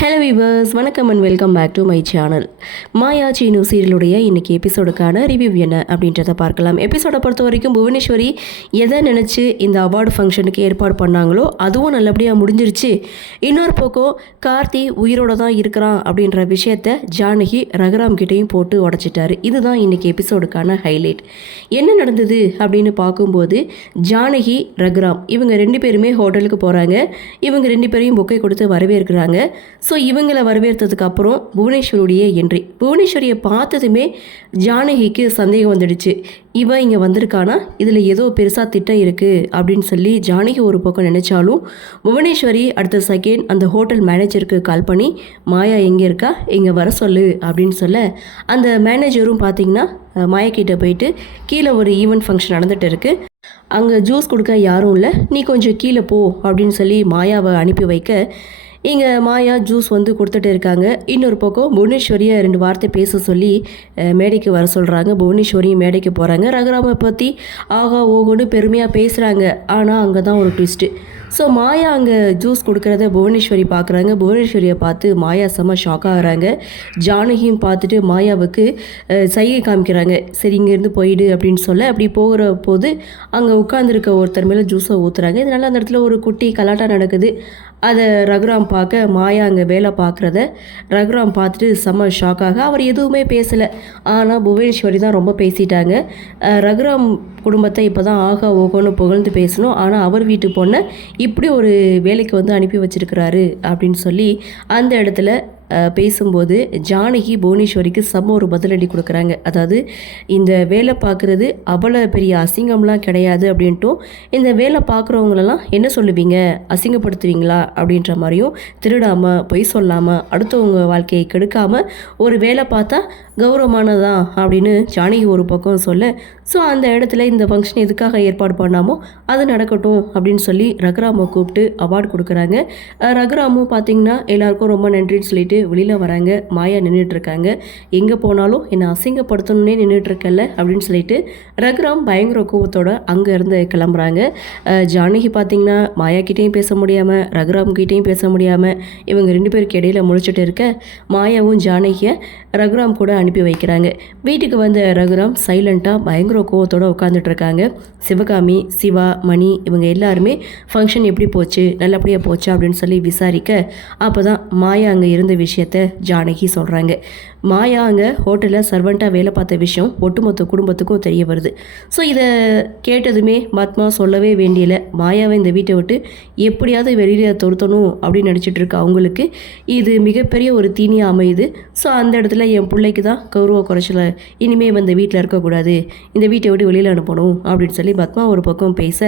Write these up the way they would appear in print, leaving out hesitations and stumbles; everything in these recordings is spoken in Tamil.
ஹலோ வீவர்ஸ், வணக்கம் and welcome back to my channel. Maya Seenu சீரியலுடைய இன்றைக்கி எபிசோடுக்கான ரிவ்யூ என்ன அப்படின்றத பார்க்கலாம். எபிசோடை பொறுத்த வரைக்கும் புவனேஸ்வரி எதை நினச்சி இந்த அவார்டு ஃபங்க்ஷனுக்கு ஏற்பாடு பண்ணாங்களோ அதுவும் நல்லபடியாக முடிஞ்சிருச்சு. இன்னொரு பக்கம் கார்த்தி உயிரோடு தான் இருக்கிறான் அப்படின்ற விஷயத்த ஜானகி ரகுராம் கிட்டேயும் போட்டு உடச்சிட்டாரு. இதுதான் இன்றைக்கி எபிசோடுக்கான ஹைலைட். என்ன நடந்தது அப்படின்னு பார்க்கும்போது ஜானகி ரகுராம் இவங்க 2 பேருமே ஹோட்டலுக்கு போகிறாங்க. இவங்க 2 பேரையும் பொக்கை கொடுத்து வரவேற்கிறாங்க. ஸோ இவங்களை வரவேற்றதுக்கு அப்புறம் புவனேஸ்வரியுடைய என்ட்ரி. புவனேஸ்வரியை பார்த்ததுமே ஜானகிக்கு சந்தேகம் வந்துடுச்சு. இவன் இங்கே வந்திருக்கானா, இதில் ஏதோ பெருசாக திட்டம் இருக்குது அப்படின்னு சொல்லி ஜானகி ஒரு பக்கம் நினச்சாலும் புவனேஸ்வரி அடுத்த செகண்ட் அந்த ஹோட்டல் மேனேஜருக்கு கால் பண்ணி மாயா எங்கே இருக்கா, இங்கே வர சொல்லு அப்படின்னு சொல்ல அந்த மேனேஜரும் பார்த்திங்கன்னா மாயா கிட்டே போயிட்டு கீழே ஒரு ஈவெண்ட் ஃபங்க்ஷன் நடந்துகிட்டு இருக்குது, அங்கே ஜூஸ் கொடுக்க யாரும் இல்லை, நீ கொஞ்சம் கீழே போ அப்படின்னு சொல்லி மாயாவை அனுப்பி வைக்க இங்கே மாயா ஜூஸ் கொடுத்துட்டு இருக்காங்க. இன்னொரு பக்கம் புவனேஸ்வரியை 2 வார்த்தை பேச சொல்லி மேடைக்கு வர சொல்கிறாங்க. புவனேஸ்வரியும் மேடைக்கு போகிறாங்க. ரகுராமை பற்றி ஆகா ஓகோன்னு பெருமையாக பேசுகிறாங்க. ஆனால் அங்கே தான் ஒரு ட்விஸ்ட்டு. ஸோ மாயா அங்கே ஜூஸ் கொடுக்குறத புவனேஸ்வரி பார்க்குறாங்க. புவனேஸ்வரியை பார்த்து மாயா செம்ம ஷாக் ஆகிறாங்க. ஜானகியும் பார்த்துட்டு மாயாவுக்கு சைகை காமிக்கிறாங்க, சரி இங்கேருந்து போயிடு அப்படின்னு சொல்ல அப்படி போகிற போது அங்கே உட்காந்துருக்க ஒருத்தர் மேலே ஜூஸை ஊற்றுறாங்க. இதனால் அந்த இடத்துல ஒரு குட்டி கலாட்டா நடக்குது. அதை ரகுராம் பார்க்க மாயா அங்கே வேலை பார்க்குறத ரகுராம் பார்த்துட்டு செம்ம ஷாக்காக அவர் எதுவுமே பேசலை. ஆனால் புவனேஸ்வரி தான் ரொம்ப பேசிட்டாங்க. ரகுராம் குடும்பத்தை இப்போ தான் ஆகா ஓகோன்னு புகழ்ந்து பேசணும், ஆனால் அவர் வீட்டு பொண்ணை இப்படி ஒரு வேலைக்கு அனுப்பி வச்சிருக்கிறாரு அப்படின்னு சொல்லி அந்த இடத்துல பேசும்போது ஜானகி புவனேஸ்வரிக்கு செம்ம ஒரு பதிலடி கொடுக்குறாங்க. அதாவது இந்த வேலை பார்க்குறது அவ்வளோ பெரிய அசிங்கம்லாம் கிடையாது அப்படின்ட்டும், இந்த வேலை பார்க்குறவங்களெல்லாம் என்ன சொல்லுவீங்க, அசிங்கப்படுத்துவீங்களா அப்படின்ற மாதிரியும், திருடாமல் பொய் சொல்லாமல் அடுத்தவங்க வாழ்க்கையை கெடுக்காமல் ஒரு வேலை பார்த்தா கௌரவமானதான் அப்படின்னு ஜானகி ஒரு பக்கம் சொல்ல, ஸோ அந்த இடத்துல இந்த ஃபங்க்ஷன் எதுக்காக ஏற்பாடு பண்ணாமோ அது நடக்கட்டும் அப்படின்னு சொல்லி ரகுராமை கூப்பிட்டு அவார்டு கொடுக்குறாங்க. ரகுராமும் பார்த்திங்கன்னா எல்லாருக்கும் ரொம்ப நன்றின்னு சொல்லிட்டு வெளியில் வராங்க. மாயா நின்றுட்டுருக்காங்க. எங்கே போனாலும் என்னை அசிங்கப்படுத்தணுன்னே நின்றுட்டுருக்கல அப்படின்னு சொல்லிட்டு ரகுராம் பயங்கர கோபத்தோடு அங்கேருந்து கிளம்புறாங்க. ஜானகி பார்த்திங்கன்னா மாயாக்கிட்டேயும் பேச முடியாமல் ரகுராம்கிட்டையும் பேச முடியாமல் இவங்க 2 பேருக்கு இடையில் முடிச்சுட்டு இருக்க மாயாவும் ஜானகியை ரகுராம் கூட அனுப்பி வைக்கிறாங்க. வீட்டுக்கு வந்த ரகுராம் சைலண்ட்டாக பயங்கர கோவத்தோடு உட்காந்துட்ருக்காங்க. சிவகாமி, சிவா, மணி இவங்க எல்லாருமே ஃபங்க்ஷன் எப்படி போச்சு, நல்லபடியாக போச்சு அப்படின்னு சொல்லி விசாரிக்க அப்போ தான் மாயா அங்கே இருந்த விஷயத்த ஜானகி சொல்கிறாங்க. மாயா அங்கே ஹோட்டலில் சர்வெண்ட்டாக வேலை பார்த்த விஷயம் ஒட்டுமொத்த குடும்பத்துக்கும் தெரிய வருது. ஸோ இதை கேட்டதுமே பத்மா சொல்லவே வேண்டியலை. மாயாவை இந்த வீட்டை விட்டு எப்படியாவது வெளியில் துரத்தணும் அப்படின்னு நினச்சிட்டு இருக்க அவங்களுக்கு இது மிகப்பெரிய ஒரு தீனியாக அமையுது. ஸோ அந்த இடத்துல என் பிள்ளைக்கு தான் கௌரவ குறைச்சல, இனிமேல் இந்த வீட்டில் இருக்கக்கூடாது, இந்த வீட்டை விட்டு வெளியில் அனுப்பணும் அப்படின்னு சொல்லி பத்மா ஒரு பக்கம் பேச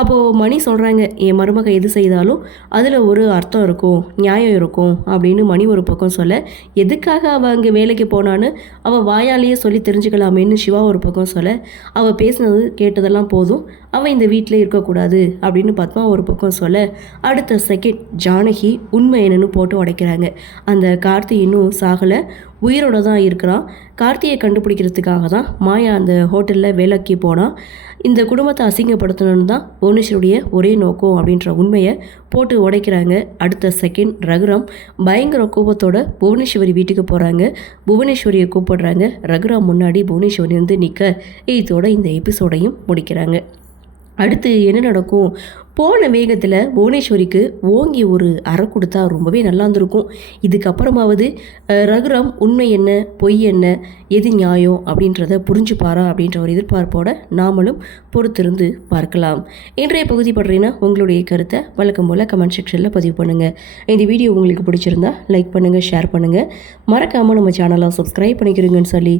அப்போது மணி சொல்கிறாங்க, என் மருமக எது செய்தாலும் அதில் ஒரு அர்த்தம் இருக்கும், நியாயம் இருக்கும் அப்படின்னு மணி ஒரு பக்கம் சொல்ல, எதுக்காக அவள் அங்கே வேலைக்கு போனான்னு அவள் வாயாலேயே சொல்லி தெரிஞ்சுக்கலாமேன்னு சிவா ஒரு பக்கம் சொல்ல, அவள் பேசினது கேட்டதெல்லாம் போதும், அவள் இந்த வீட்டில் இருக்கக்கூடாது அப்படின்னு பத்மா ஒரு பக்கம் சொல்ல, அடுத்த செகண்ட் ஜானகி உண்மை என்னன்னு போட்டு உடைக்கிறாங்க. அந்த கார்த்தி இன்னும் சாகலை, உயிரோடு தான் இருக்கிறான். கார்த்தியை கண்டுபிடிக்கிறதுக்காக தான் மாயா அந்த ஹோட்டலில் வேலைக்கு போனால் இந்த குடும்பத்தை அசிங்கப்படுத்தணும்னு தான் புவனேஸ்வரியுடைய ஒரே நோக்கம் அப்படின்ற உண்மையை போட்டு உடைக்கிறாங்க. அடுத்த செகண்ட் ரகுராம் பயங்கர கோபத்தோட புவனேஸ்வரி வீட்டுக்கு போகிறாங்க. புவனேஸ்வரியை கூப்பிடுறாங்க. ரகுராம் முன்னாடி புவனேஸ்வரி நிற்க இதோட இந்த எபிசோடையும் முடிக்கிறாங்க. அடுத்து என்ன நடக்கும்? போன வேகத்தில் புவனேஸ்வரிக்கு ஓங்கி ஒரு அறை கொடுத்தா ரொம்பவே நல்லா இருந்திருக்கும். இதுக்கப்புறமாவது ரகுராம் உண்மை என்ன பொய் என்ன எது நியாயம் அப்படின்றத புரிஞ்சுப்பாரா அப்படின்ற ஒரு எதிர்பார்ப்போடு நாமளும் பொறுத்திருந்து பார்க்கலாம். இன்றைய பகுதி படுறீங்கன்னா உங்களுடைய கருத்தை வழக்கம் போல் கமெண்ட் செக்ஷனில் பதிவு பண்ணுங்கள். இந்த வீடியோ உங்களுக்கு பிடிச்சிருந்தா லைக் பண்ணுங்கள், ஷேர் பண்ணுங்கள், மறக்காமல் நம்ம சேனலை சப்ஸ்கிரைப் பண்ணிக்கிறீங்கன்னு சொல்லி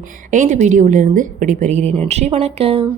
இந்த வீடியோவிலேருந்து விடைபெறுகிறேன். நன்றி, வணக்கம்.